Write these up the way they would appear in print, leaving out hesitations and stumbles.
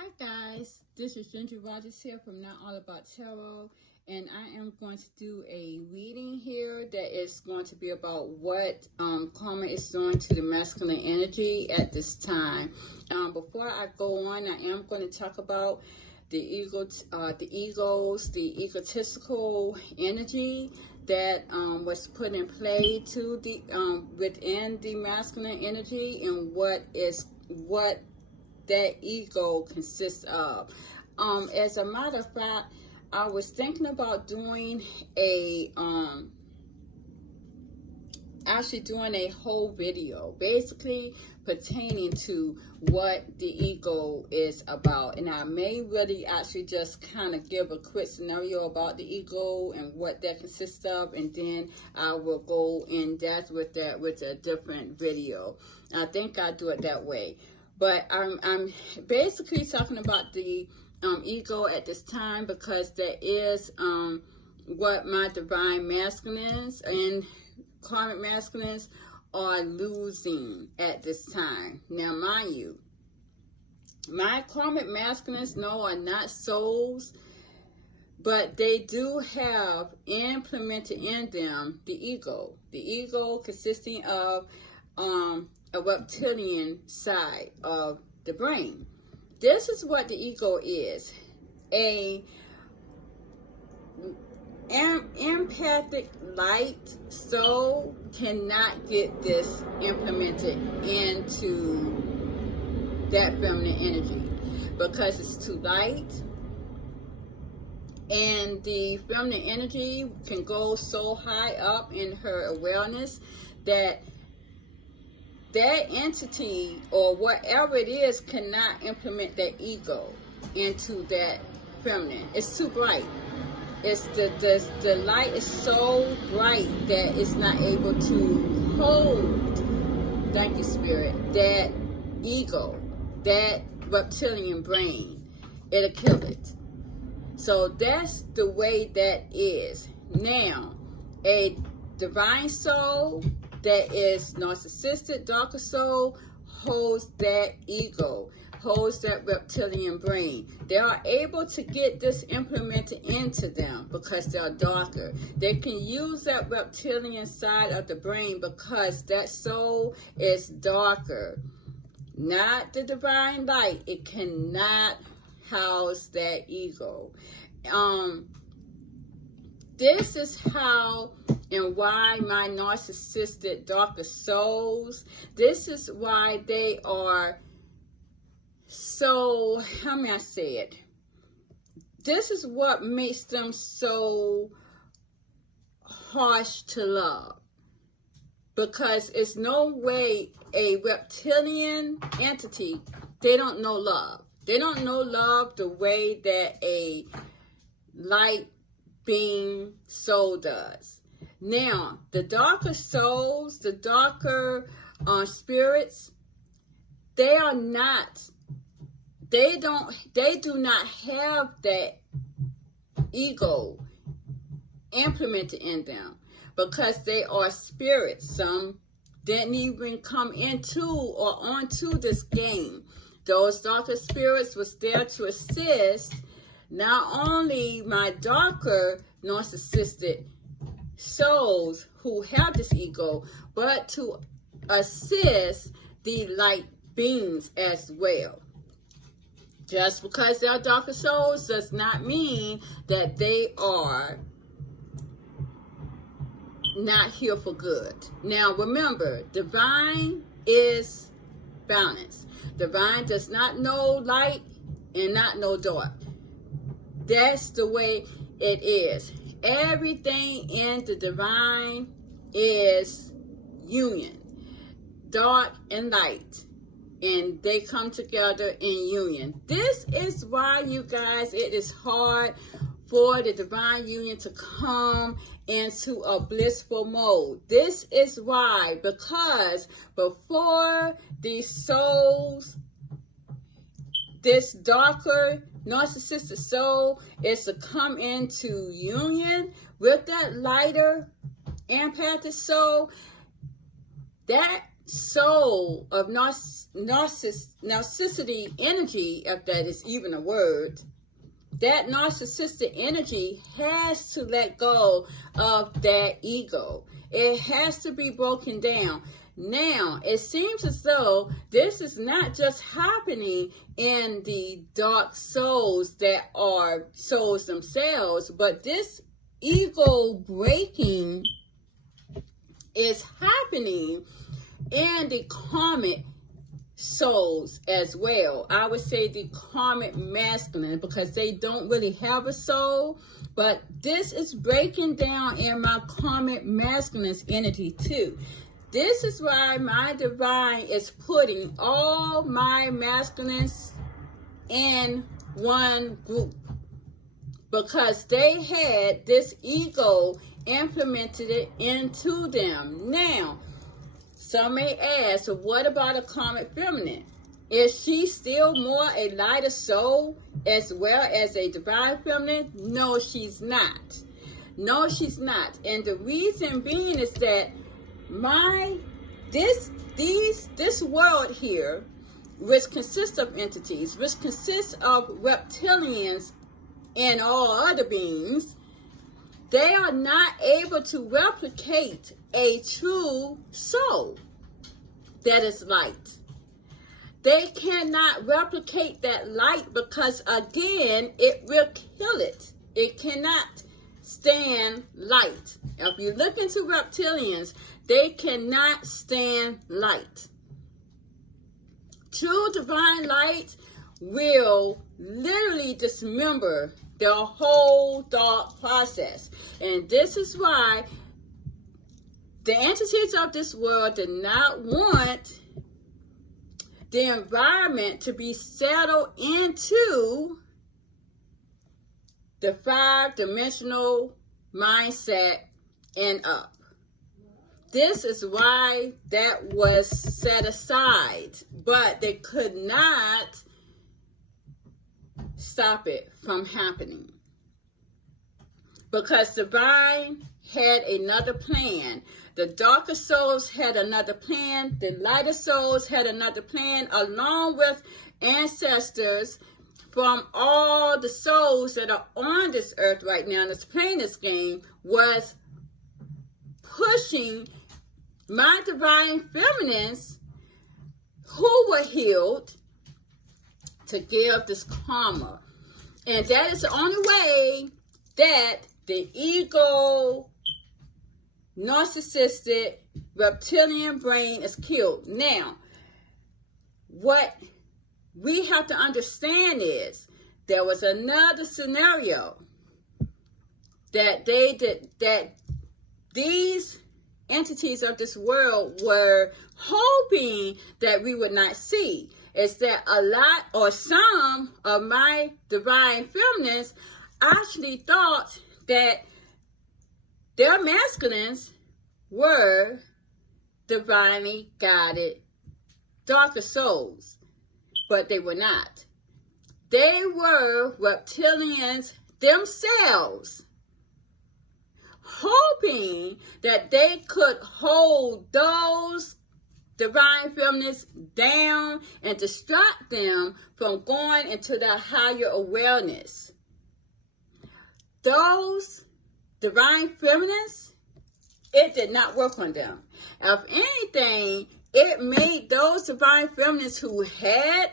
Hi guys, this is Ginger Rogers here from Not All About Tarot, and I am going to do a reading here that is going to be about what karma is doing to the masculine energy at this time. Before I go on, I am going to talk about the egotistical energy that was put in play to the within the masculine energy, and what that ego consists of. As a matter of fact, I was thinking about doing a actually doing a whole video basically pertaining to what the ego is about, and I may really actually just kind of give a quick scenario about the ego and what that consists of, and then I will go in depth with that with a different video. I think I'll do it that way. But I'm basically talking about the ego at this time because that is what my divine masculines and karmic masculines are losing at this time. Now, mind you, my karmic masculines, no, are not souls, but they do have implemented in them the ego. The ego consisting of a reptilian side of the brain. This is what the ego is. A empathic light soul cannot get this implemented into that feminine energy because it's too light, and the feminine energy can go so high up in her awareness that that entity or whatever it is cannot implement that ego into that feminine. It's too bright. It's the light is so bright that it's not able to hold, thank you Spirit, that ego, that reptilian brain. It'll kill it. So that's the way that is. Now, a divine soul that is narcissistic, darker soul, holds that ego, holds that reptilian brain. They are able to get this implemented into them because they're darker. They can use that reptilian side of the brain because that soul is darker. Not the divine light. It cannot house that ego. This is how and why my narcissistic darker souls, this is why they are so, how may I say it? This is what makes them so harsh to love. Because it's no way a reptilian entity, they don't know love. They don't know love the way that a light being soul does. Now, the darker souls, the darker spirits, they do not have that ego implemented in them because they are spirits. Some didn't even come into or onto this game. Those darker spirits was there to assist not only my darker narcissistic souls who have this ego, but to assist the light beings as well. Just because they're darker souls does not mean that they are not here for good. Now remember, divine is balance. Divine does not know light and not know dark. That's the way it is. Everything in the divine is union, dark and light, and they come together in union. This is why, you guys, it is hard for the divine union to come into a blissful mode. This is why, because before these souls, this darker narcissistic soul is to come into union with that lighter empathic soul, that soul of narcissistic energy, if that is even a word, that narcissistic energy has to let go of that ego. It has to be broken down. Now, it seems as though this is not just happening in the dark souls that are souls themselves, but this ego breaking is happening in the karmic souls as well. I would say the karmic masculine, because they don't really have a soul, but this is breaking down in my karmic masculine's energy too. This is why my divine is putting all my masculines in one group, because they had this ego implemented it into them. Now, some may ask, so what about a karmic feminine? Is she still more a lighter soul as well as a divine feminine? No, she's not. No, she's not. And the reason being is that this world here, which consists of entities, which consists of reptilians and all other beings, they are not able to replicate a true soul that is light. They cannot replicate that light because, again, it will kill it. It cannot stand light. If you look into reptilians, they cannot stand light. True divine light will literally dismember the whole dark process. And this is why the entities of this world did not want the environment to be settled into the 5-dimensional mindset and up. This is why that was set aside, but they could not stop it from happening, because divine had another plan. The darker souls had another plan. The lighter souls had another plan, along with ancestors from all the souls that are on this earth right now, that's playing this game, was pushing my divine feminines who were healed to give this karma. And that is the only way that the ego, narcissistic, reptilian brain is killed. Now, what we have to understand is there was another scenario that these entities of this world were hoping that we would not see. Is that a lot or some of my divine feminines actually thought that their masculines were divinely guided darker souls, but they were not. They were reptilians themselves, hoping that they could hold those divine feminines down and distract them from going into their higher awareness. Those divine feminines, it did not work on them. If anything, it made those divine feminines who had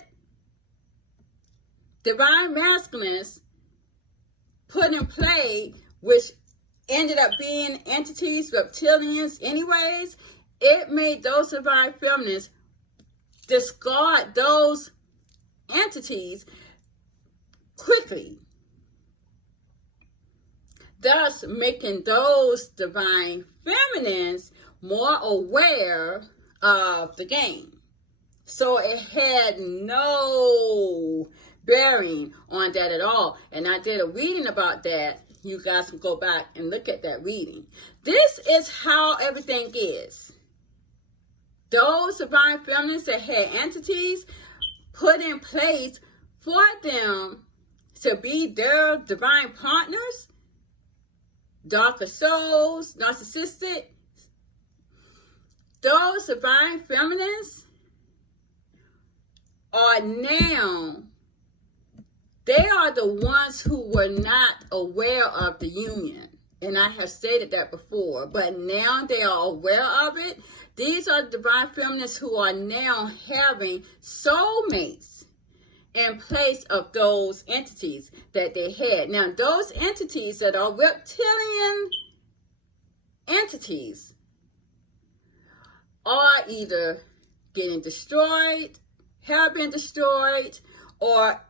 divine masculines put in play, which ended up being entities, reptilians anyways, it made those divine feminines discard those entities quickly, thus making those divine feminines more aware of the game. So it had no bearing on that at all. And I did a reading about that. You guys can go back and look at that reading. This is how everything is. Those divine feminines that had entities put in place for them to be their divine partners, darker souls, narcissistic, those divine feminines are now, they are the ones who were not aware of the union. And I have stated that before, but now they are aware of it. These are the divine feminines who are now having soulmates in place of those entities that they had. Now, those entities that are reptilian entities are either getting destroyed, have been destroyed, or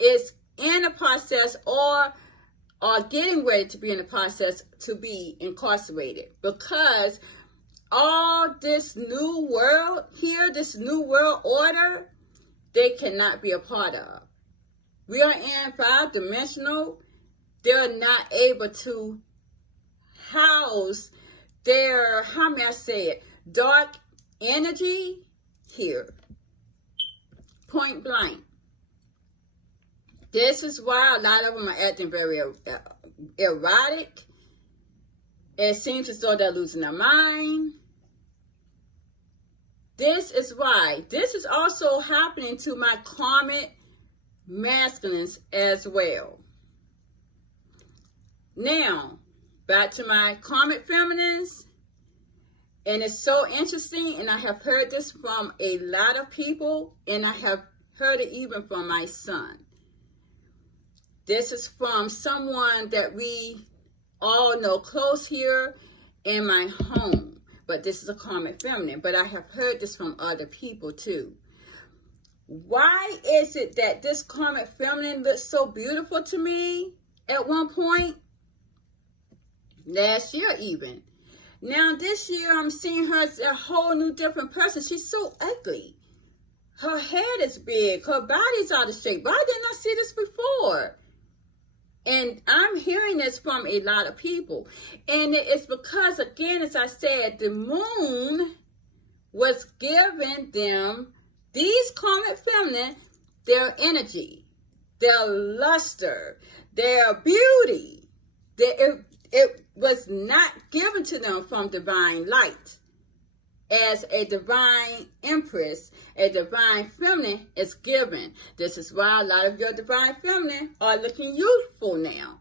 is in the process, or are getting ready to be in the process to be incarcerated, because all this new world here, this new world order, they cannot be a part of. We are in 5-dimensional. They're not able to house their, how may I say it, dark energy here. Point blank. This is why a lot of them are acting very erratic. It seems as though they're losing their mind. This is why. This is also happening to my karmic masculines as well. Now, back to my karmic feminines. And it's so interesting, and I have heard this from a lot of people, and I have heard it even from my son. This is from someone that we all know close here in my home. But this is a karmic feminine. But I have heard this from other people too. Why is it that this karmic feminine looks so beautiful to me at one point? Last year even. Now this year I'm seeing her as a whole new different person. She's so ugly. Her head is big. Her body's out of shape. Why didn't I see this before? And I'm hearing this from a lot of people. And it's because, again, as I said, the moon was giving them, these karmic feminine, their energy, their luster, their beauty. It was not given to them from divine light. As a divine empress, a divine feminine is given. This is why a lot of your divine feminine are looking youthful now.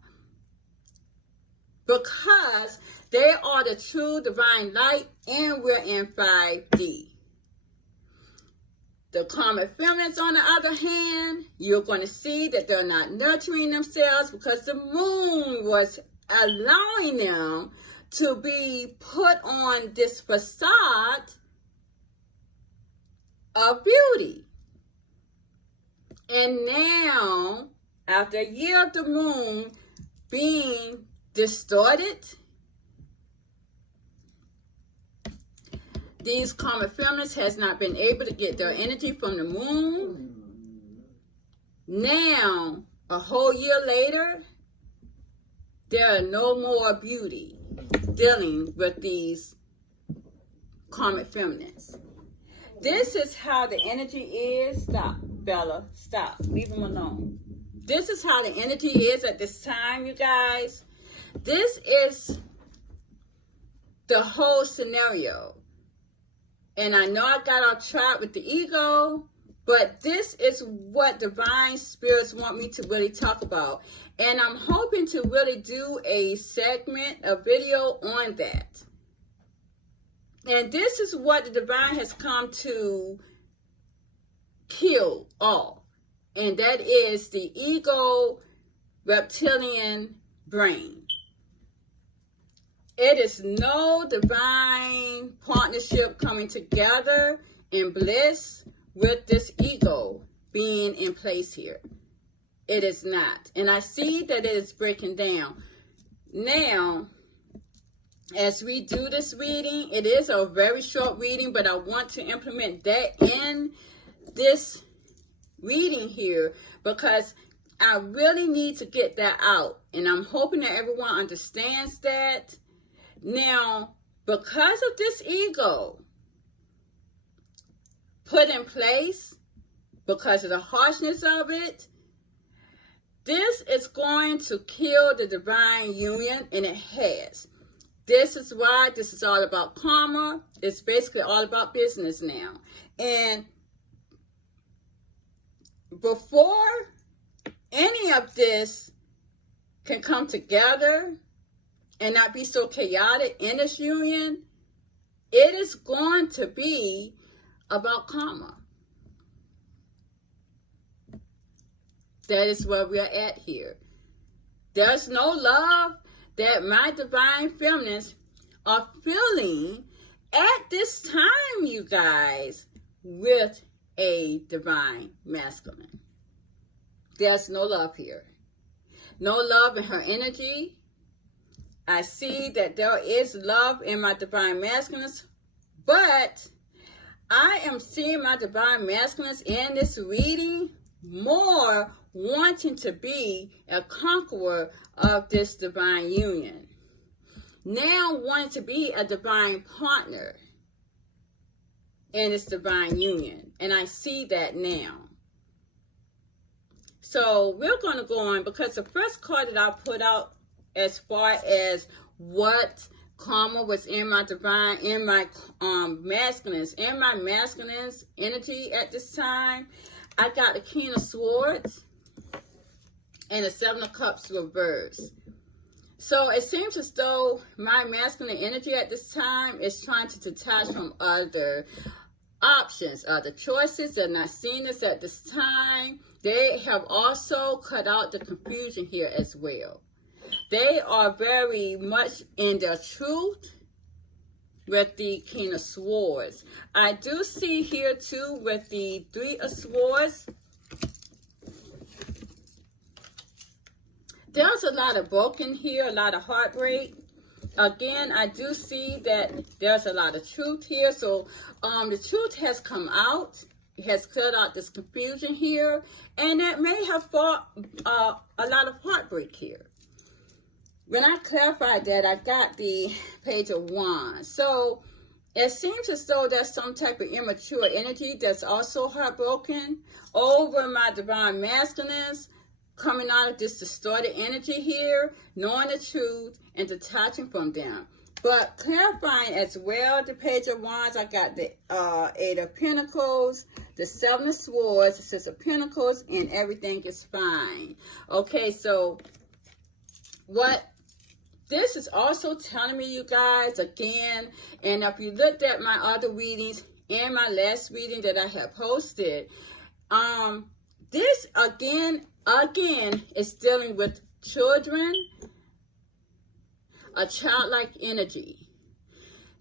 Because they are the true divine light, and we're in 5D. The karmic feminines, on the other hand, you're going to see that they're not nurturing themselves because the moon was allowing them to be put on this facade of beauty. And now, after a year of the moon being distorted, these karmic feminines has not been able to get their energy from the moon. Now, a whole year later, there are no more beauty dealing with these karmic feminines. This is how the energy is. Stop, Bella. Stop. Leave them alone. This is how the energy is at this time, you guys. This is the whole scenario. And I know I got off track with the ego, but this is what divine spirits want me to really talk about. And I'm hoping to really do a segment, a video on that. And this is what the divine has come to kill off. And that is the ego reptilian brain. It is no divine partnership coming together in bliss with this ego being in place here. It is not. And I see that it is breaking down. Now, as we do this reading, it is a very short reading, but I want to implement that in this reading here because I really need to get that out. And I'm hoping that everyone understands that. Now, because of this ego put in place, because of the harshness of it, this is going to kill the divine union, and it has. This is why this is all about karma. It's basically all about business now. And before any of this can come together and not be so chaotic in this union, it is going to be about karma. That is where we are at here. There's no love that my divine feminines are feeling at this time, you guys, with a divine masculine. There's no love here. No love in her energy. I see that there is love in my divine masculines, but I am seeing my divine masculines in this reading more wanting to be a conqueror of this divine union. Now wanting to be a divine partner in this divine union. And I see that now. So we're going to go on, because the first card that I put out as far as what karma was in my divine, in my masculines, in my masculines energy at this time, I got the King of Swords and the Seven of Cups reversed. So it seems as though my masculine energy at this time is trying to detach from other options, other choices. They're not seeing this at this time. They have also cut out the confusion here as well. They are very much in their truth with the King of Swords. I do see here too with the Three of Swords, there's a lot of broken here, a lot of heartbreak. Again, I do see that there's a lot of truth here. So the truth has come out. It has cleared out this confusion here. And that may have fought a lot of heartbreak here. When I clarified that, I got the Page of Wands. So it seems as though there's some type of immature energy that's also heartbroken over my divine masculines, coming out of this distorted energy here, knowing the truth and detaching from them. But clarifying as well, the Page of Wands, I got the Eight of Pentacles, the Seven of Swords, the Six of Pentacles, and everything is fine. Okay, so what this is also telling me, you guys, again, and if you looked at my other readings and my last reading that I have posted, this again is dealing with children, a childlike energy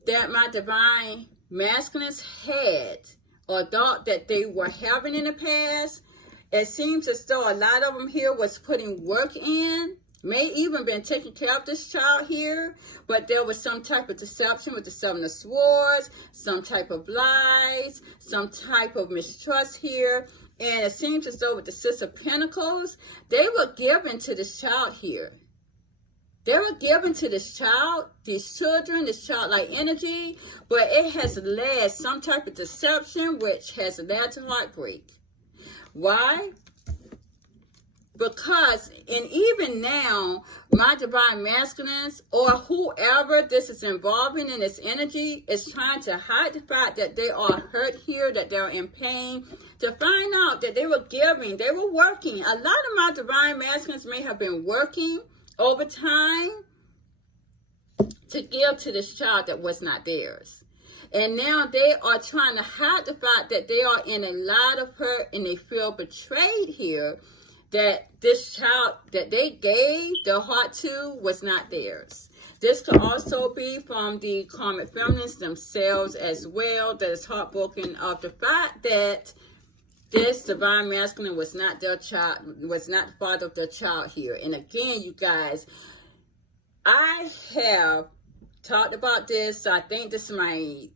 that my divine masculines had or thought that they were having in the past. It seems as though a lot of them here was putting work in, may even been taking care of this child here, but there was some type of deception with the Seven of Swords, some type of lies, some type of mistrust here. And it seems as though with the Six of Pentacles, they were given to this child here. They were given to this child, these children, this childlike energy, but it has led some type of deception, which has led to heartbreak. Why? Because, and even now, my divine masculines or whoever this is involving in this energy is trying to hide the fact that they are hurt here, that they're in pain, to find out that they were giving, they were working. A lot of my divine masculines may have been working over time to give to this child that was not theirs. And now they are trying to hide the fact that they are in a lot of hurt and they feel betrayed here, that this child that they gave their heart to was not theirs. This could also be from the karmic feminines themselves as well, that is heartbroken of the fact that this divine masculine was not their child, was not the father of their child here. And again, you guys, I have talked about this. So I think this is my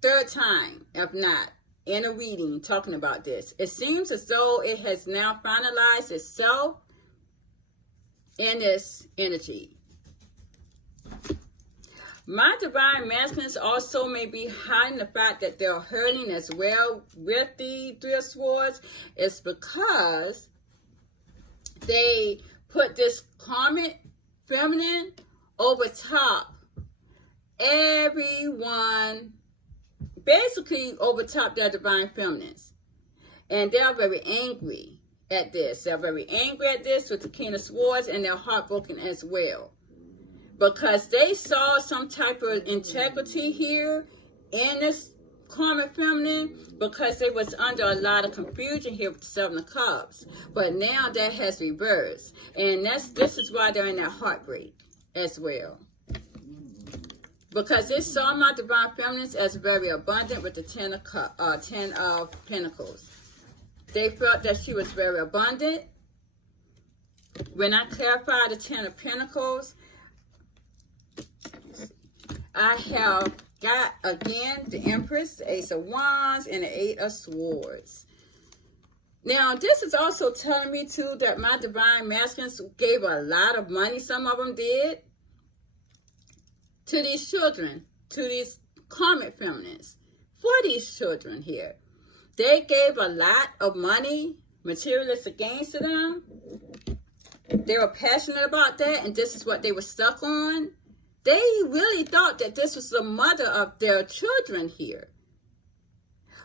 third time, if not, in a reading talking about this. It seems as though it has now finalized itself in this energy. My divine masculines also may be hiding the fact that they're hurting as well with the Three of Swords. It's because they put this karmic feminine over top everyone basically overtop their divine feminines. And they're very angry at this. They're very angry at this with the King of Swords, and they're heartbroken as well. Because they saw some type of integrity here in this Karmic feminine, because they was under a lot of confusion here with the Seven of Cups. But now that has reversed. And this is why they're in that heartbreak as well. Because they saw my divine feminines as very abundant with the Ten of Pentacles. They felt that she was very abundant. When I clarify the Ten of Pentacles, I have got, again, the Empress, the Ace of Wands, and the Eight of Swords. Now, this is also telling me, too, that my divine masculines gave a lot of money, some of them did, to these children, to these Karmic feminines, for these children here. They gave a lot of money, materialistic gains to them. They were passionate about that, and this is what they were stuck on. They really thought that this was the mother of their children here.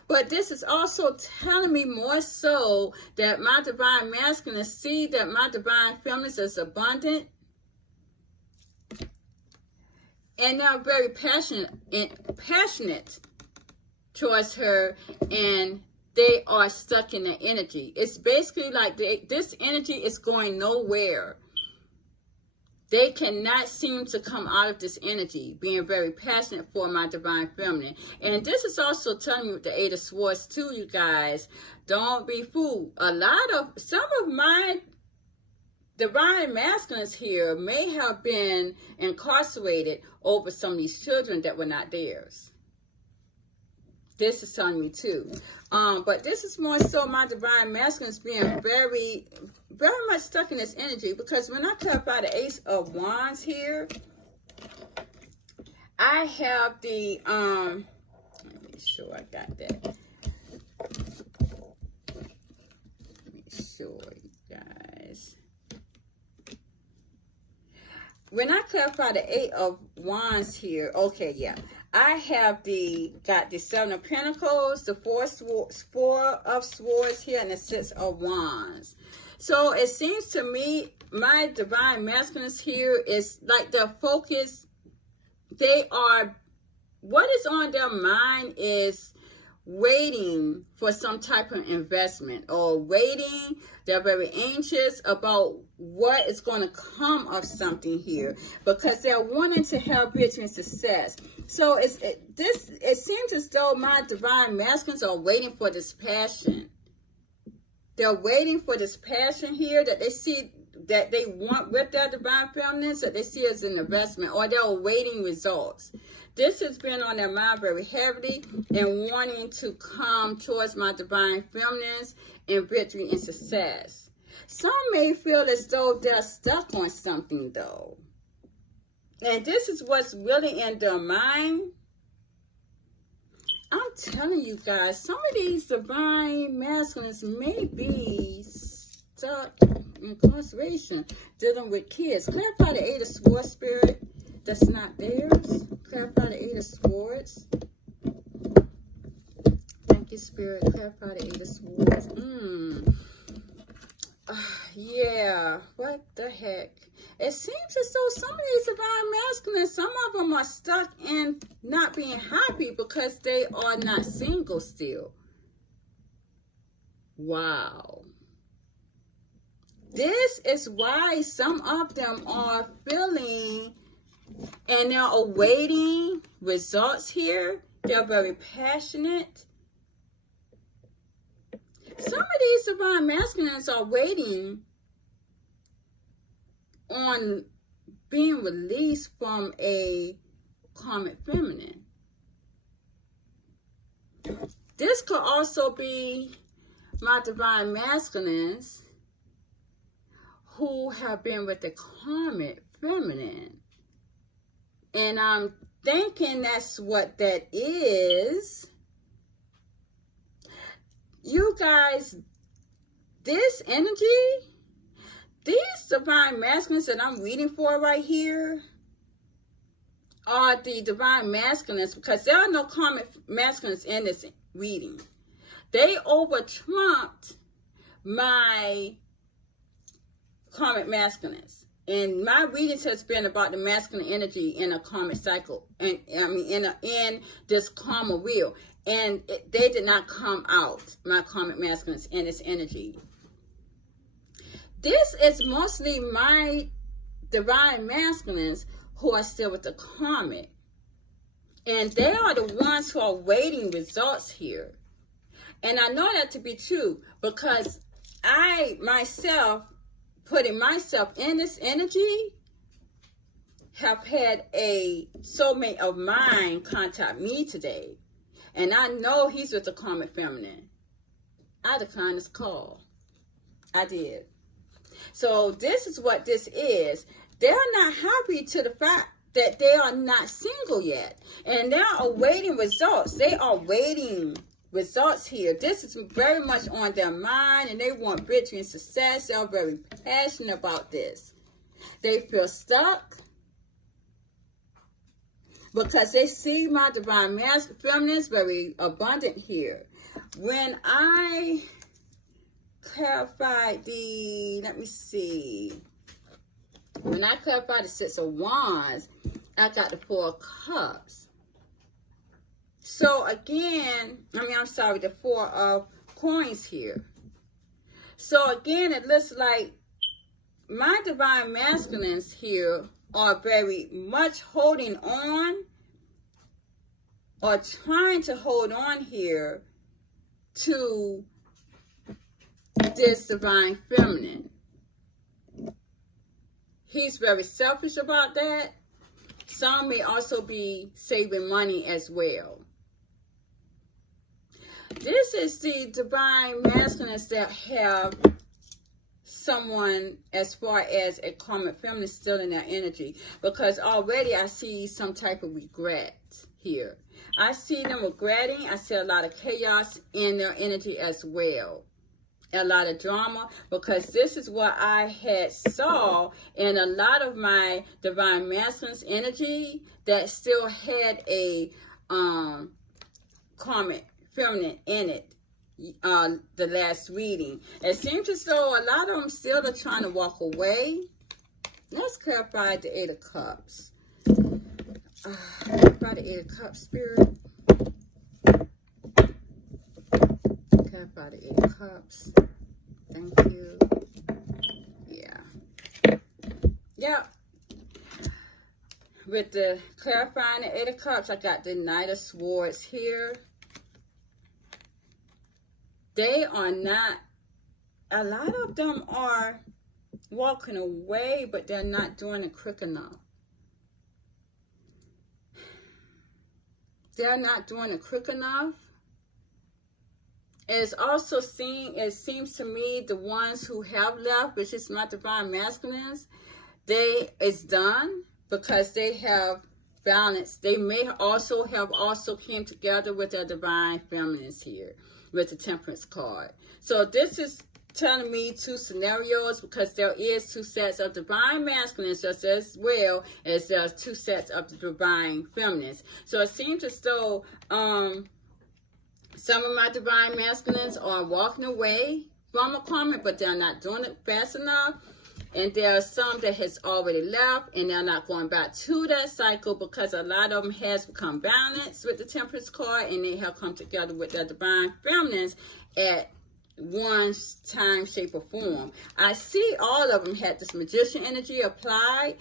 But this is also telling me more so that my divine masculine see that my divine feminine is abundant. And they're very passionate towards her. And they are stuck in that energy. It's basically like this energy is going nowhere. They cannot seem to come out of this energy, being very passionate for my divine feminine. And this is also telling me with the Eight of Swords too, you guys. Don't be fooled. Some of my divine masculines here may have been incarcerated over some of these children that were not theirs. This is telling me too. But this is more so my divine masculines being very much stuck in this energy. Because when I clarify the Ace of Wands here, I have the, let me make sure I got that. Make sure, you guys. When I clarify the Eight of Wands here, okay, yeah. I have got the Seven of Pentacles, the Four of Swords here, and the Six of Wands. So it seems to me my divine masculines here is like their focus. What is on their mind is waiting for some type of investment, or waiting. They're very anxious about what is going to come of something here, because they're wanting to have victory and success. So it seems as though my divine masculines are waiting for this passion. They're waiting for this passion here that they see, that they want with their divine feminines, that they see as an investment, or they're awaiting results. This has been on their mind very heavily, and wanting to come towards my divine feminines in victory and success. Some may feel as though they're stuck on something though. And this is what's really in their mind. I'm telling you guys, some of these divine masculines may be stuck in incarceration, dealing with kids. Clarify the Eight of Swords, Spirit. That's not theirs. Clarify the Eight of Swords. Thank you, Spirit. Clarify the Eight of Swords. Yeah, what the heck? It seems as though some of these divine masculines, some of them are stuck in not being happy because they are not single still. Wow. This is why some of them are feeling and they're awaiting results here. They're very passionate. Some of these divine masculines are waiting on being released from a Karmic feminine. This could also be my divine masculines who have been with the Karmic feminine. And I'm thinking that's what that is. You guys, this energy, these divine masculines that I'm reading for right here are the divine masculines, because there are no karmic masculines in this reading. They over-trumped my karmic masculines. And my readings has been about the masculine energy in a karmic cycle. And I mean, in this karma wheel. And they did not come out, my karmic masculines, in this energy. This is mostly my divine masculines who are still with the karmic. And they are the ones who are waiting results here. And I know that to be true because I myself, putting myself in this energy, have had a soulmate of mine contact me today. And I know he's with the karmic feminine. I declined his call. I did. So this is what this is. They're not happy to the fact that they are not single yet. And they're awaiting results. They are waiting results here. This is very much on their mind, and they want victory and success. They're very passionate about this. They feel stuck because they see my divine masculine feminine is very abundant here. When I clarified the, let me see. When I clarified the Six of Wands, I got the Four of Cups. So again, the Four of Coins here. So again, it looks like my divine masculines here are very much holding on or trying to hold on here to this divine feminine. He's very selfish about that. Some may also be saving money as well. This is the divine masculines that have someone as far as a karmic feminine still in their energy, because already I see some type of regret here. I see them regretting. I see a lot of chaos in their energy as well. A lot of drama, because this is what I had saw in a lot of my divine masculine's energy that still had a karmic feminine in it. The last reading, it seems as though a lot of them still are trying to walk away. Let's clarify the Eight of Cups. Clarify the Eight of Cups, Spirit. Clarify the Eight of Cups. Thank you. Yeah. Yep. With the clarifying the Eight of Cups, I got the Knight of Swords here. They are not, a lot of them are walking away, but they're not doing it quick enough. They're not doing it quick enough. It's also it seems to me, the ones who have left, which is my divine masculines, it's done because they have balance. They may also have came together with their divine feminines here with the Temperance card. So this is telling me two scenarios, because there is two sets of divine masculines just as well as there's two sets of the divine feminines. So it seems as though some of my divine masculines are walking away from a karmic, but they're not doing it fast enough. And there are some that has already left, and they're not going back to that cycle because a lot of them has become balanced with the Temperance card, and they have come together with their divine feminines at one time, shape, or form. I see all of them had this Magician energy applied.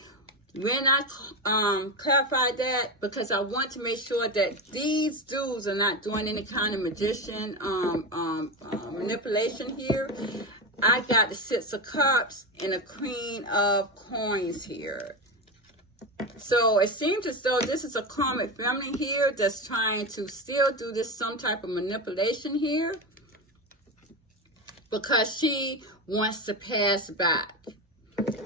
When I clarified that, because I want to make sure that these dudes are not doing any kind of magician manipulation here. I got the Six of Cups and a Queen of Coins here. So it seems as though this is a karmic feminine here that's trying to still do this some type of manipulation here, because she wants to pass back.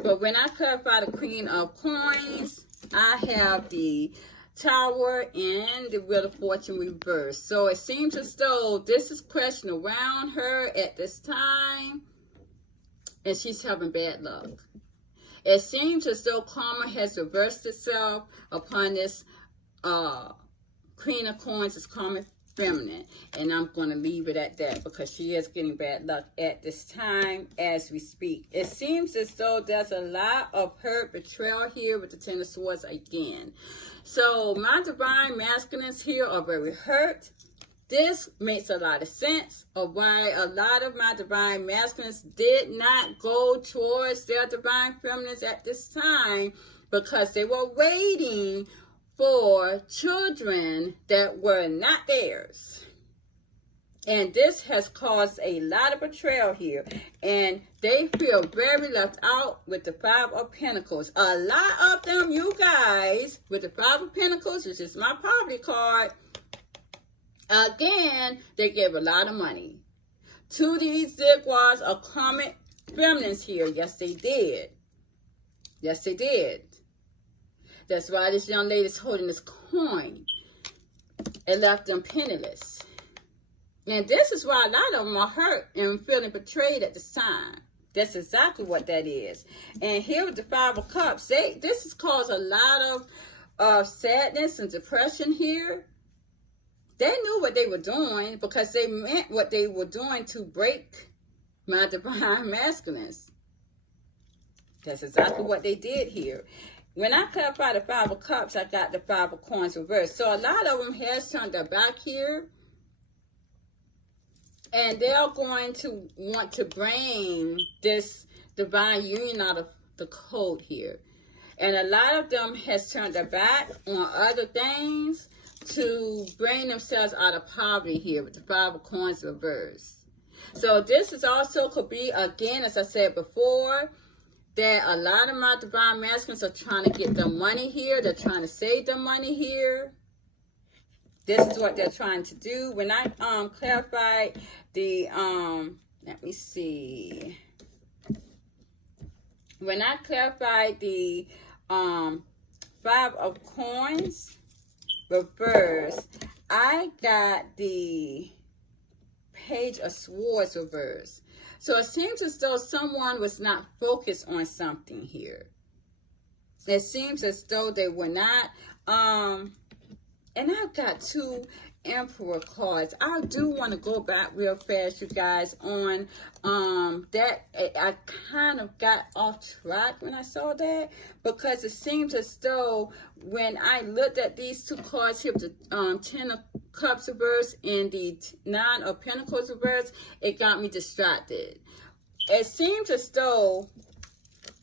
But when I clarify the Queen of Coins, I have the Tower and the Wheel of Fortune reversed. So it seems as though this is question around her at this time, and she's having bad luck. It seems as though karma has reversed itself upon this Queen of Coins is karmic feminine. And I'm going to leave it at that because she is getting bad luck at this time as we speak. It seems as though there's a lot of hurt, betrayal here with the Ten of Swords again. So my divine masculines here are very hurt. This makes a lot of sense of why a lot of my divine masculines did not go towards their divine feminines at this time, because they were waiting for children that were not theirs. And this has caused a lot of betrayal here. And they feel very left out with the Five of Pentacles. A lot of them, you guys, with the Five of Pentacles, which is my poverty card, again, they gave a lot of money to these Zigguars of karmic feminines here. Yes, they did. Yes, they did. That's why this young lady is holding this coin. It left them penniless. And this is why a lot of them are hurt and feeling betrayed at this time. That's exactly what that is. And here with the Five of Cups, this has caused a lot of sadness and depression here. They knew what they were doing because they meant what they were doing to break my divine masculines. That's exactly what they did here. When I clarified the Five of Cups, I got the Five of Coins reversed. So a lot of them has turned their back here. And they're going to want to bring this divine union out of the code here. And a lot of them has turned their back on other things to bring themselves out of poverty here with the Five of Coins reversed. So this is also could be, again, as I said before, that a lot of my divine masculines are trying to get their money here. They're trying to save their money here. This is what they're trying to do. When I clarified the, let me see. When I clarified the Five of Coins reverse, I got the Page of Swords reverse. So it seems as though someone was not focused on something here. It seems as though they were not. And I've got two Emperor cards. I do want to go back real fast, you guys, on that. I kind of got off track when I saw that, because it seems as though when I looked at these two cards here, the Ten of Cups reverse and the Nine of Pentacles reverse, it got me distracted. It seems as though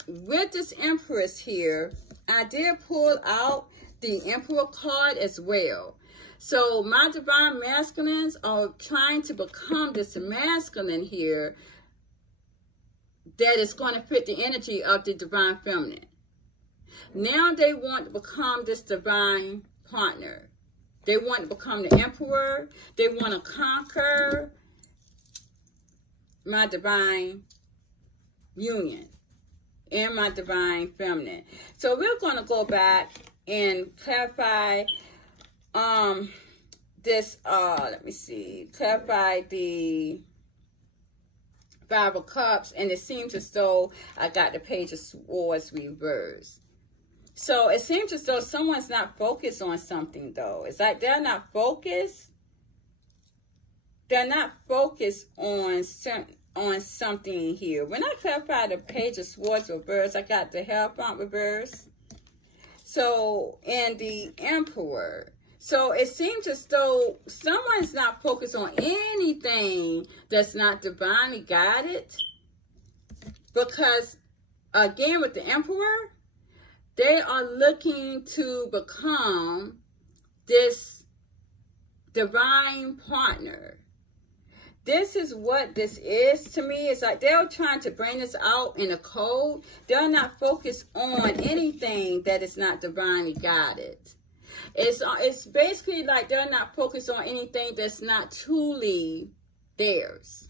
with this Empress here, I did pull out the Emperor card as well. So my divine masculines are trying to become this masculine here that is going to fit the energy of the divine feminine. Now they want to become this divine partner. They want to become the emperor. They want to conquer my divine union and my divine feminine. So we're going to go back and clarify this, let me see, clarify the Five of Cups, and it seems as though I got the Page of Swords reversed. So it seems as though someone's not focused on something, though. It's like they're not focused. They're not focused on something here. When I clarify the Page of Swords reverse, I got the Hierophant reverse. So, and the Emperor. So it seems as though someone's not focused on anything that's not divinely guided. Because, again, with the Emperor, they are looking to become this divine partner. This is what this is to me. It's like they're trying to bring this out in a code. They're not focused on anything that is not divinely guided. It's basically like they're not focused on anything that's not truly theirs.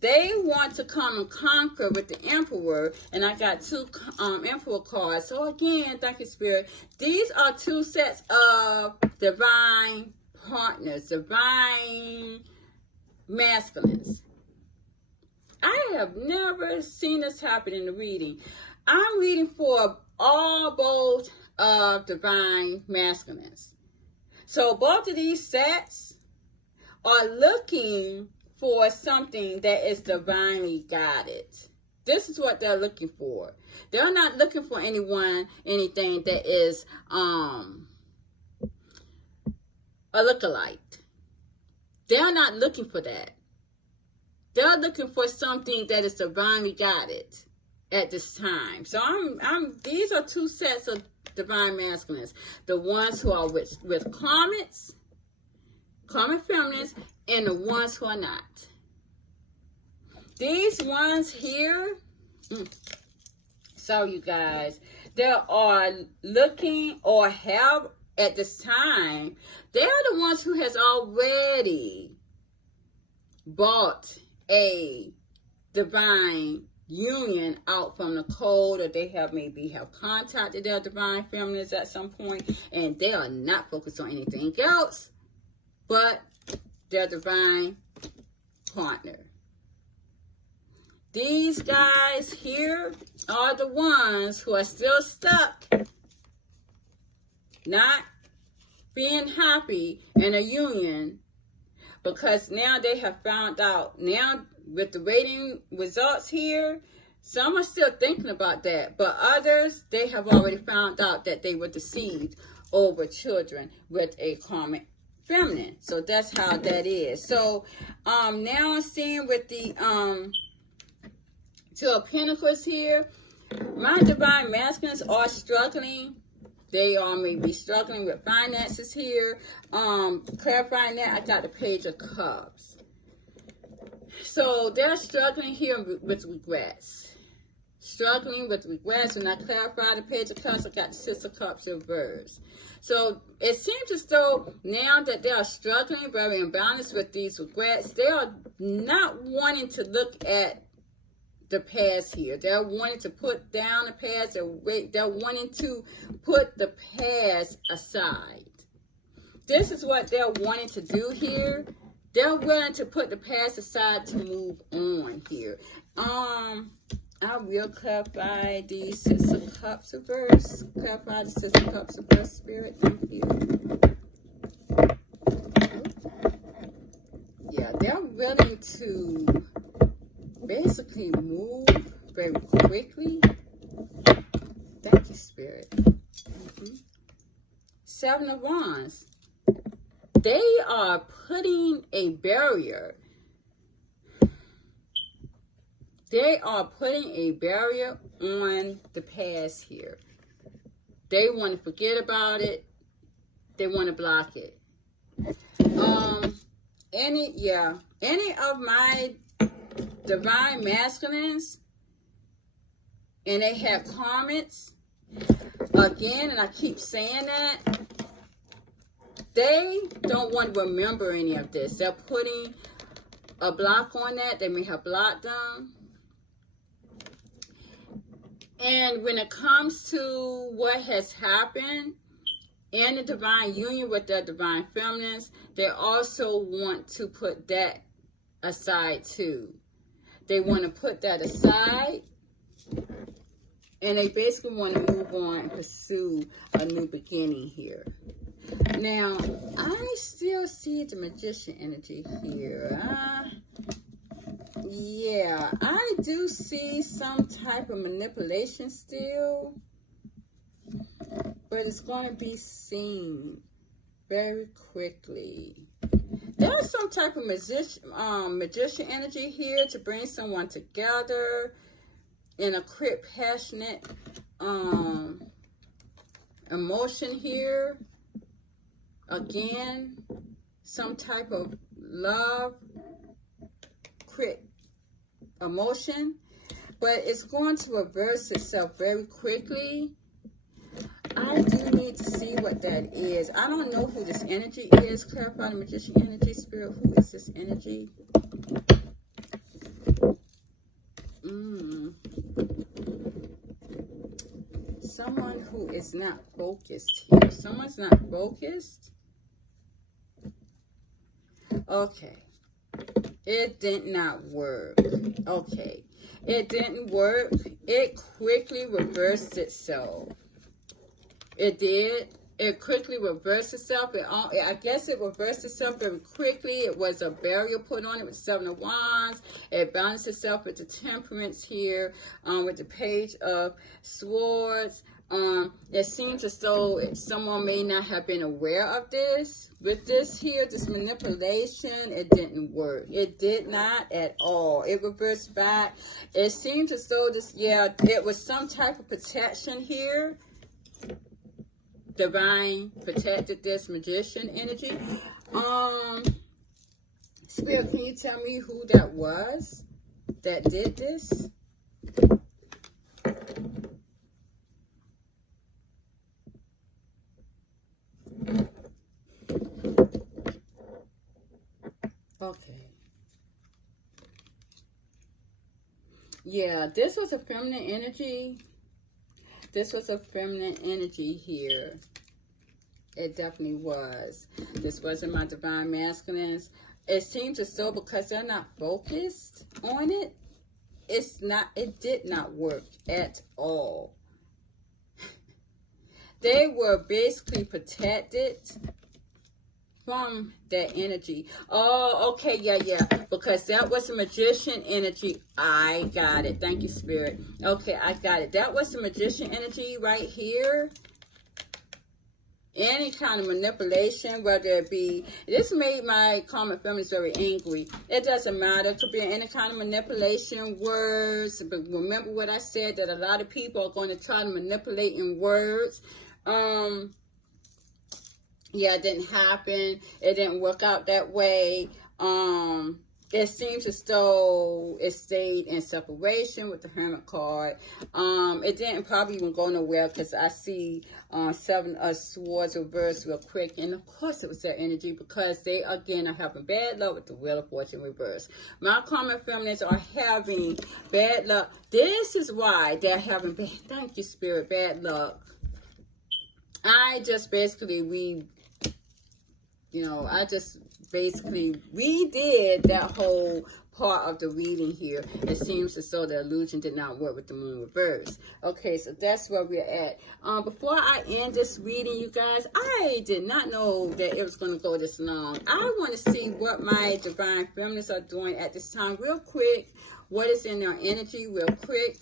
They want to come and conquer with the Emperor, and I got two Emperor cards. So again, thank you, Spirit. These are two sets of divine partners, divine masculines. I have never seen this happen in the reading. I'm reading for all both of divine masculines. So both of these sets are looking for something that is divinely guided. This is what they're looking for. They're not looking for anything that is a lookalike. They're not looking for that. They're looking for something that is divinely guided at this time. So these are two sets of divine masculines. The ones who are with karmics, karmic feminines, and the ones who are not. These ones here, so you guys, they are looking or have at this time, they're the ones who has already bought a divine union out from the code, or they have maybe contacted their divine feminines at some point, and they are not focused on anything else but their divine partner. These guys here are the ones who are still stuck, not being happy in a union, because now they have found out. Now with the rating results here, some are still thinking about that, but others, they have already found out that they were deceived over children with a karmic feminine. So that's how that is. So now I'm seeing with the Two of Pentacles here, my divine masculines are struggling. They are maybe struggling with finances here. Clarifying that, I got the Page of Cups. So they're struggling here with regrets. Struggling with regrets. When I clarify the Page of Cups, I got the Six of Cups reversed. So it seems as though now that they are struggling, very imbalanced with these regrets, they are not wanting to look at the past here. They're wanting to put down the past. They're wanting to put the past aside. This is what they're wanting to do here. They're willing to put the past aside to move on here. I will clarify the Six of Cups reverse. Clarify the Six of Cups reverse, Spirit. Thank you. Yeah, they're willing to basically move very quickly. Thank you, Spirit. Seven of Wands. They are putting a barrier. They are putting a barrier on the past here. They want to forget about it. They want to block it. Any of my divine masculines, and they have karmics, again, and I keep saying that, they don't want to remember any of this. They're putting a block on that. They may have blocked them. And when it comes to what has happened in the divine union with their divine feminines, they also want to put that aside too. They want to put that aside, and they basically want to move on and pursue a new beginning here. Now, I still see the Magician energy here. Yeah, I do see some type of manipulation still, but it's going to be seen very quickly. There's some type of magician energy here to bring someone together in a quick, passionate emotion here. Again, some type of love, quick emotion, but it's going to reverse itself very quickly. I do need to see what that is. I don't know who this energy is. Clarify the Magician energy, Spirit. Who is this energy? Someone who is not focused here. Someone's not focused. Okay. It did not work. Okay. It didn't work. it quickly reversed itself. It did. It quickly reversed itself. I guess it reversed itself very quickly. It was a barrier put on it with 7 of Wands. It balanced itself with the Temperance here, with the Page of Swords. It seems as though someone may not have been aware of this. With this here, this manipulation, it didn't work. It did not at all. It reversed back. It seems as though this, yeah, it was some type of protection here. Divine protected this Magician energy. Spirit, can you tell me who that was that did this? Okay. Yeah, this was a feminine energy. This was a feminine energy here. It definitely was. This wasn't my divine masculines. It seems as though because they're not focused on it, it did not work at all. They were basically protected from that energy. Oh, okay, yeah. Because that was a Magician energy. I got it. Thank you, Spirit. Okay, I got it. That was the Magician energy right here. Any kind of manipulation, whether it be, this made my Karmic feminines very angry. It doesn't matter. It could be any kind of manipulation, words. But remember what I said, that a lot of people are going to try to manipulate in words. Yeah, it didn't happen. It didn't work out that way. It seems as though it stayed in separation with the Hermit card. It didn't probably even go nowhere because I see 7 of Swords reversed real quick. And of course it was their energy because they, again, are having bad luck with the Wheel of Fortune reversed. My Karmic feminines are having bad luck. This is why they're having bad, thank you, Spirit, bad luck. I just basically I just basically redid that whole part of the reading here. It seems as though the illusion did not work with the moon reverse. Okay, so that's where we're at. Before I end this reading, you guys, I did not know that it was going to go this long. I want to see what my divine feminists are doing at this time real quick. What is in their energy real quick.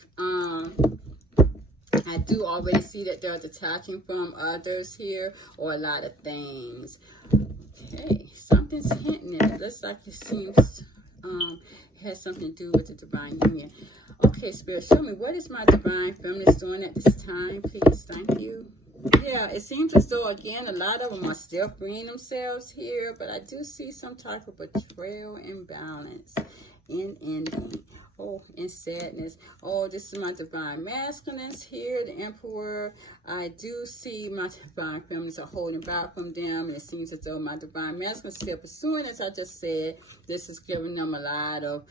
I do already see that they're detaching from others here, or a lot of things. Okay, something's hinting at it. Looks like it seems has something to do with the divine union. Okay, Spirit, show me, what is my divine feminist doing at this time, please? Thank you. Yeah, it seems as though, again, a lot of them are still freeing themselves here, but I do see some type of betrayal, imbalance, in ending. Oh, and sadness. Oh, this is my divine masculines here, the Emperor. I do see my divine feminines are holding back from them, and it seems as though my divine masculines are still pursuing, as I just said. This is giving them a lot of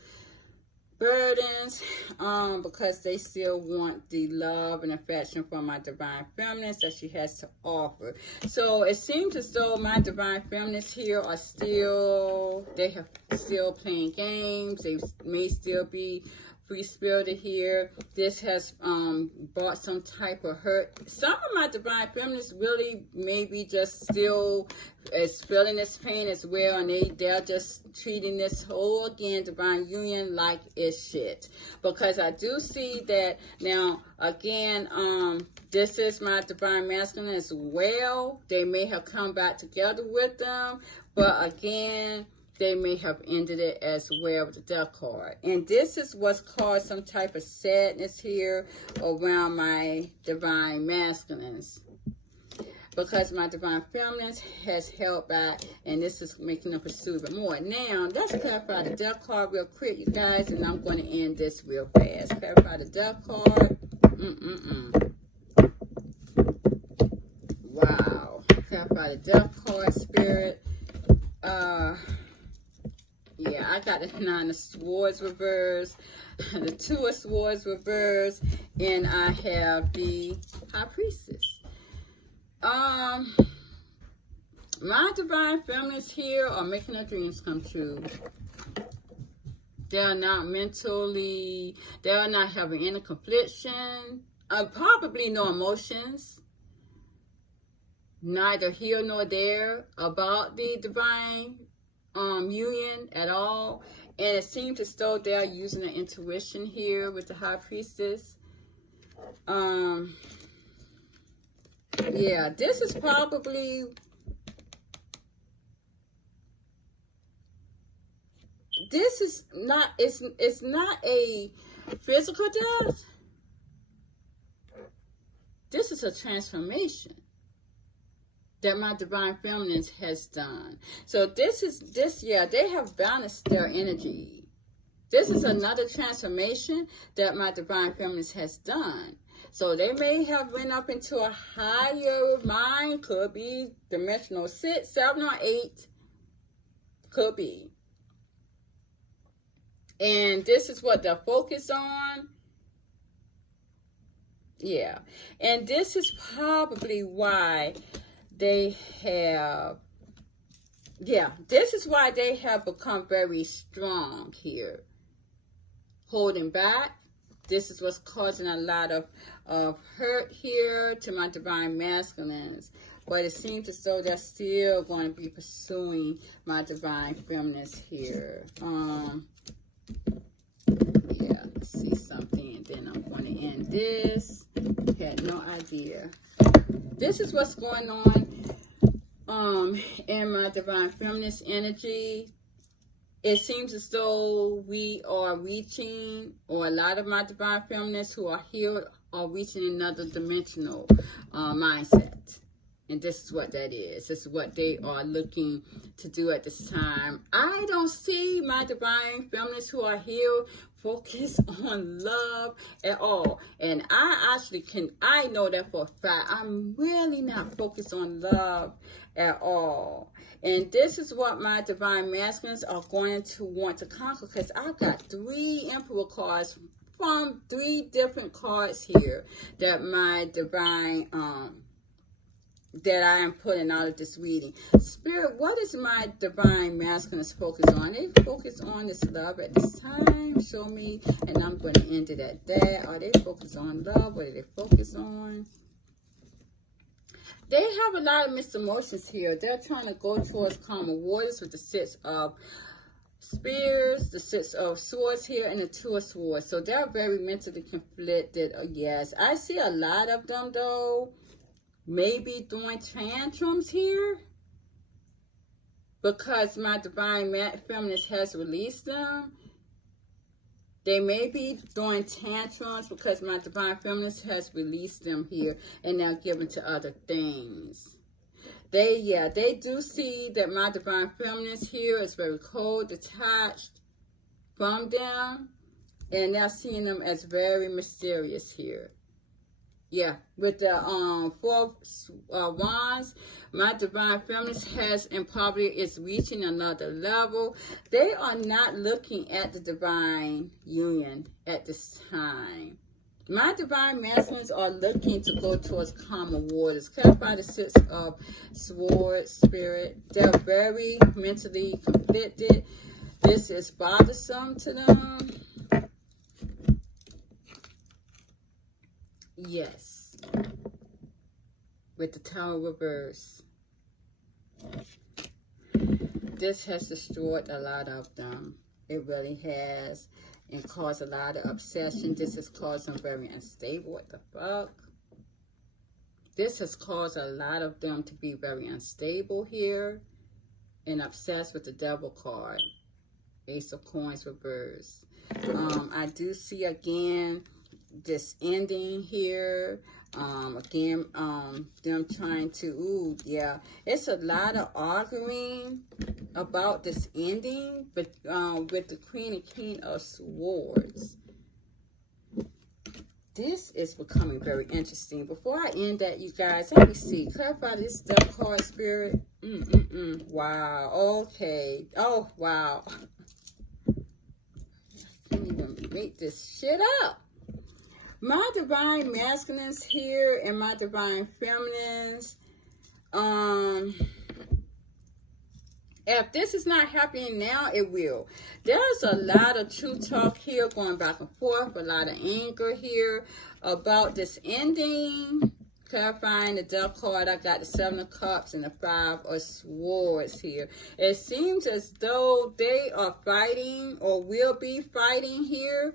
burdens, because they still want the love and affection from my divine feminines that she has to offer. So it seems as though my divine feminists here are still playing games. They may still be free-spirited here. This has brought some type of hurt. Some of my divine feminists really maybe just still is feeling this pain as well, and they're just treating this whole, again, divine union like it's shit. Because I do see that now, again, this is my divine masculine as well. They may have come back together with them, but again, they may have ended it as well with the Death card. And this is what's caused some type of sadness here around my divine masculines. Because my divine feminines has held back, and this is making them pursue it more. Now, let's clarify the Death card real quick, you guys, and I'm going to end this real fast. Clarify the Death card. Wow. Clarify the Death card, Spirit. Yeah, I got the 9 of Swords reversed, the 2 of Swords reversed, and I have the High Priestess. My divine feminists here are making their dreams come true. They are not mentally, they are not having any confliction, probably no emotions, neither here nor there about the divine union at all. And it seems as though they're using the intuition here with the High Priestess. Yeah, this is probably, this is not, it's not a physical death. This is a transformation that my divine feminine has done. So yeah, they have balanced their energy. This is another transformation that my divine feminine has done. So they may have went up into a higher mind, could be dimensional 6, 7, or 8, could be. And this is what they're focused on. Yeah. And this is probably why they have, yeah, this is why they have become very strong here. Holding back. This is what's causing a lot of hurt here to my divine masculines. But it seems as though they're still going to be pursuing my divine feminines here. Yeah, let's see something. And then I'm going to end this. Had no idea. This is what's going on in my divine feminist energy. It seems as though we are reaching, or a lot of my divine feminists who are here are reaching another dimensional mindset. And this is what that is. This is what they are looking to do at this time. I don't see my divine feminists who are here focus on love at all. And I know that for a fact. I'm really not focused on love at all. And this is what my divine masculines are going to want to conquer, because I've got 3 Emperor cards from 3 different cards here that my divine that I am putting out of this reading. Spirit, what is my divine masculines focus on? They focus on this love at this time. Show me, and I'm going to end it at that. Are they focused on love? What do they focus on? They have a lot of mixed emotions here. They're trying to go towards calmer waters with the 6 of spears, the 6 of swords here, and the 2 of swords. So they're very mentally conflicted. Yes, I see a lot of them though. Maybe throwing tantrums here because my divine feminist has released them. They may be throwing tantrums because my divine feminist has released them here and now given to other things. They do see that my divine feminist here is very cold, detached from them, and they're seeing them as very mysterious here. Yeah, with the 4 wands, my divine feminist has and probably is reaching another level. They are not looking at the divine union at this time. My divine masculines are looking to go towards calmer waters. Clarify the 6 of swords, spirit. They're very mentally conflicted. This is bothersome to them. Yes. With the Tower reverse. This has destroyed a lot of them. It really has. And caused a lot of obsession. This has caused them very unstable. What the fuck? This has caused a lot of them to be very unstable here. And obsessed with the Devil card. Ace of Coins reverse. I do see again this ending here. Again, them trying to, it's a lot of arguing about this ending, but with the Queen and King of Swords. This is becoming very interesting. Before I end that, you guys, let me see. Clarify this Devil card, Spirit. Wow. Okay. Oh, wow. I can't even make this shit up. My divine masculines here and my divine feminines, If this is not happening now, it will. There's a lot of truth talk here, going back and forth, a lot of anger here about this ending. Clarifying the Death card, I got the 7 of Cups and the 5 of Swords here. It seems as though they are fighting or will be fighting here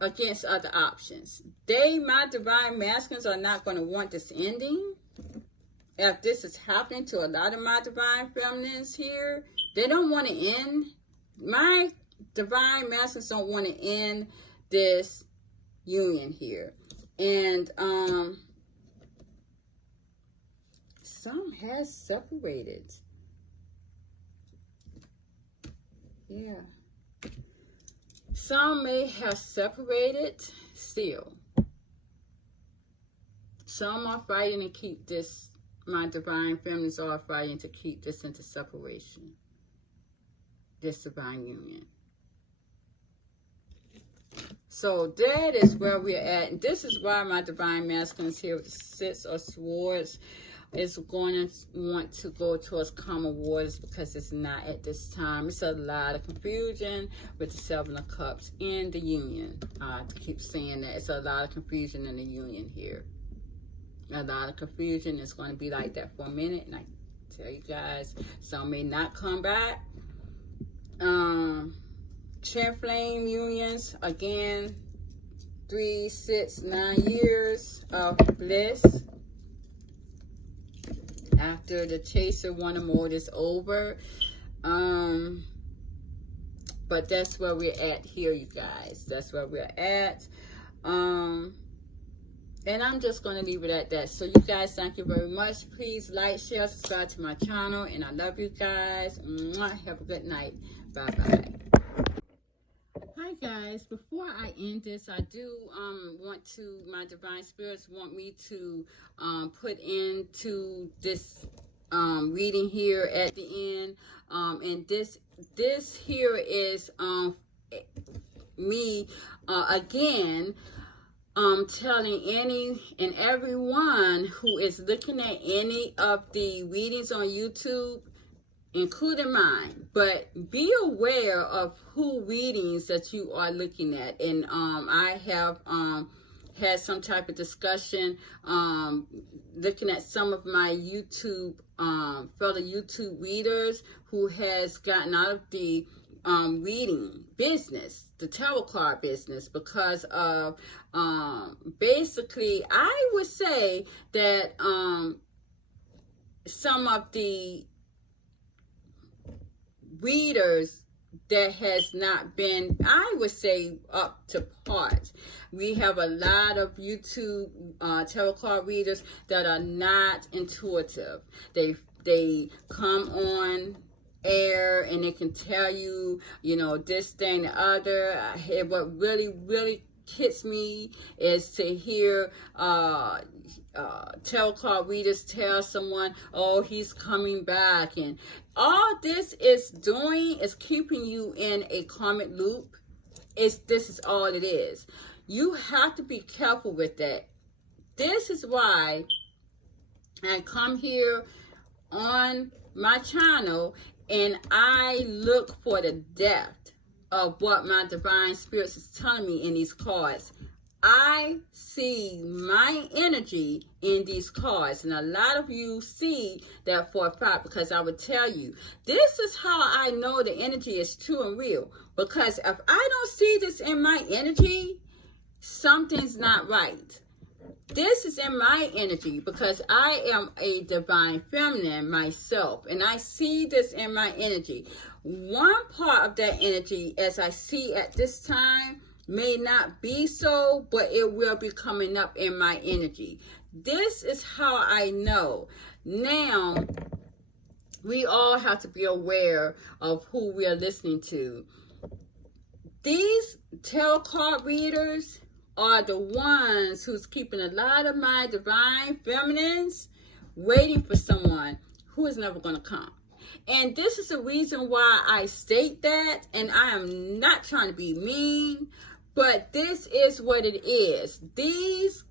against other options. My divine masculines, are not going to want this ending. If this is happening to a lot of my divine feminines here, they don't want to end. My divine masculines don't want to end this union here. And some has separated. Yeah. Some may have separated still. Some are fighting to keep this, my divine feminines are fighting to keep this into separation. This divine union. So that is where we're at. And this is why my divine masculines here with the 6 of Swords is going to want to go towards calmer waters, because it's not at this time. It's a lot of confusion with the 7 of Cups in the union. I keep saying that. It's a lot of confusion in the union here. A lot of confusion. It's going to be like that for a minute. And I tell you guys, some may not come back. Twin flame unions, again, 3, 6, 9 years of bliss. After the chaser one or more is over. But that's where we're at here, you guys. That's where we're at. And I'm just going to leave it at that. So you guys, thank you very much. Please like, share, subscribe to my channel. And I love you guys. Have a good night. Bye-bye. Hi guys, before I end this, I do want to, my divine spirits want me to put into this reading here at the end, and this here is me again telling any and everyone who is looking at any of the readings on YouTube, including mine, but be aware of who readings that you are looking at. And I have had some type of discussion looking at some of my YouTube fellow YouTube readers who has gotten out of the reading business, the tarot card business, because of basically, I would say that some of the readers that has not been, I would say, up to par. We have a lot of YouTube tarot card readers that are not intuitive. They come on air and they can tell you, you know, this thing, the other. What really hits me is to hear tarot card readers tell someone, oh, he's coming back, and all this is doing is keeping you in a karmic loop. This is all it is. You have to be careful with that. This is why I come here on my channel and I look for the depth of what my divine spirits is telling me in these cards. I see my energy in these cards, and a lot of you see that for a fact, because I would tell you, this is how I know the energy is true and real. Because if I don't see this in my energy, something's not right. This is in my energy because I am a divine feminine myself, and I see this in my energy. One part of that energy, as I see at this time, may not be so, but it will be coming up in my energy. This is how I know. Now, we all have to be aware of who we are listening to. These tarot card readers are the ones who's keeping a lot of my divine feminines waiting for someone who is never going to come. And this is the reason why I state that, and I am not trying to be mean, but this is what it is. These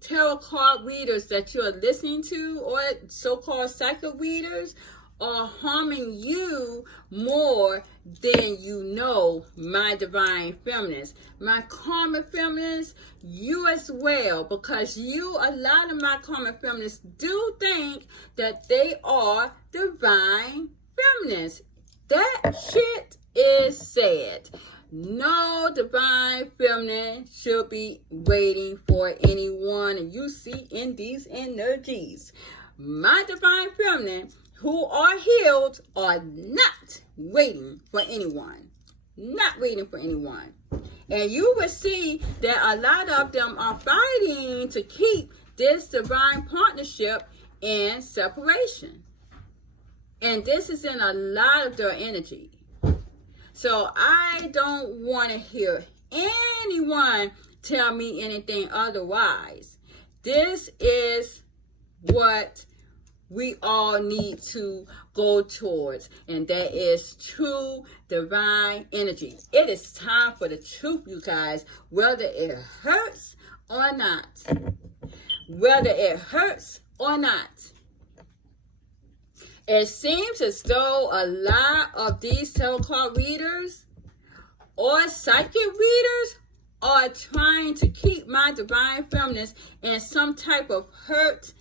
tarot card readers that you are listening to, or so-called psychic readers, are harming you more than you know, my divine feminines. My karmic feminines, you as well, because a lot of my karmic feminines do think that they are divine feminines. That shit is sad. No divine feminine should be waiting for anyone. And you see in these energies, my divine feminine who are healed are not waiting for anyone. Not waiting for anyone. And you will see that a lot of them are fighting to keep this divine partnership in separation. And this is in a lot of their energy. So I don't want to hear anyone tell me anything otherwise. This is what we all need to go towards, and that is true divine energy. It is time for the truth, you guys, whether it hurts or not. Whether it hurts or not. It seems as though a lot of these tarot card readers or psychic readers are trying to keep my divine feminines in some type of hurt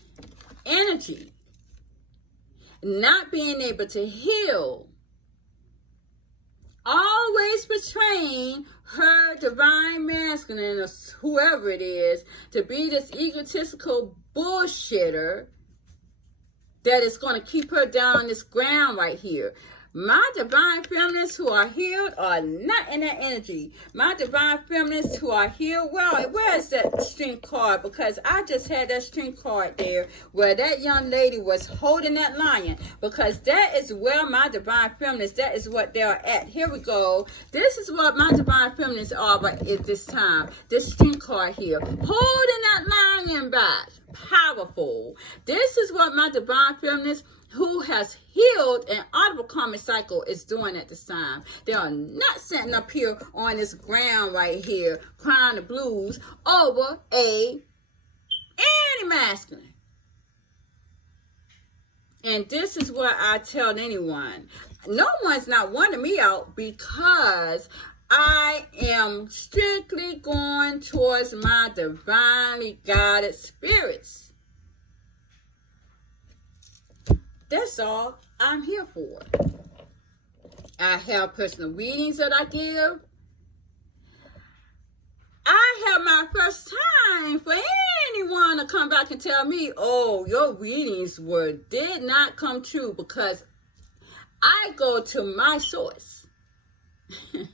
energy, not being able to heal, always betraying her divine masculine or whoever it is to be this egotistical bullshitter that is going to keep her down on this ground right here. My divine feminists who are healed are not in that energy. My divine feminists who are healed, well, where is that string card? Because I just had that string card there where that young lady was holding that lion. Because that is where my divine feminists, that is what they are at. Here we go. This is what my divine feminists are at this time. This string card here. Holding that lion back. Powerful. This is what my divine feminist who has healed an audible karmic cycle is doing at this time. They are not sitting up here on this ground right here crying the blues over a anti-masculine. And this is what I tell anyone. No one's not wanting me out because I am strictly going towards my divinely guided spirits. That's all I'm here for. I have personal readings that I give. I have my first time for anyone to come back and tell me, oh, your readings did not come true, because I go to my source. And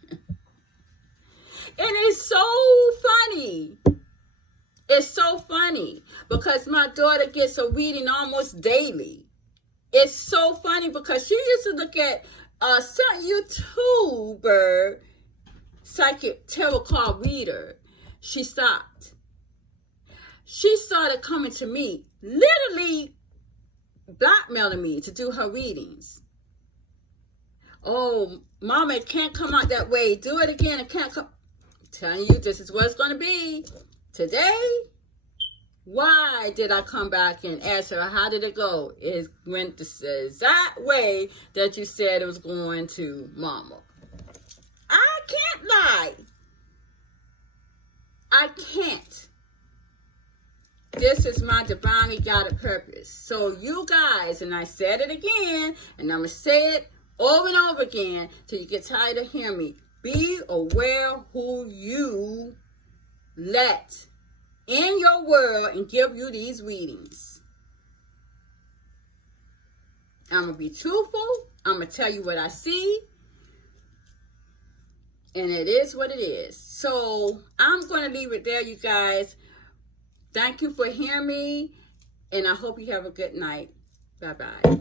it's so funny. It's so funny because my daughter gets a reading almost daily. It's so funny because she used to look at some YouTuber psychic tarot card reader. She stopped. She started coming to me, literally blackmailing me to do her readings. Oh, Mama, it can't come out that way. Do it again. It can't come. I'm telling you, this is what it's going to be. Today, why did I come back and ask her, how did it go? It went the exact way that you said it was going to, Mama. I can't lie. I can't. This is my divinely guided purpose. So you guys, and I said it again, and I'm going to say it over and over again till you get tired of hearing me. Be aware who you let in your world and give you these readings. I'm going to be truthful. I'm going to tell you what I see. And it is what it is. So I'm going to leave it there, you guys. Thank you for hearing me. And I hope you have a good night. Bye-bye.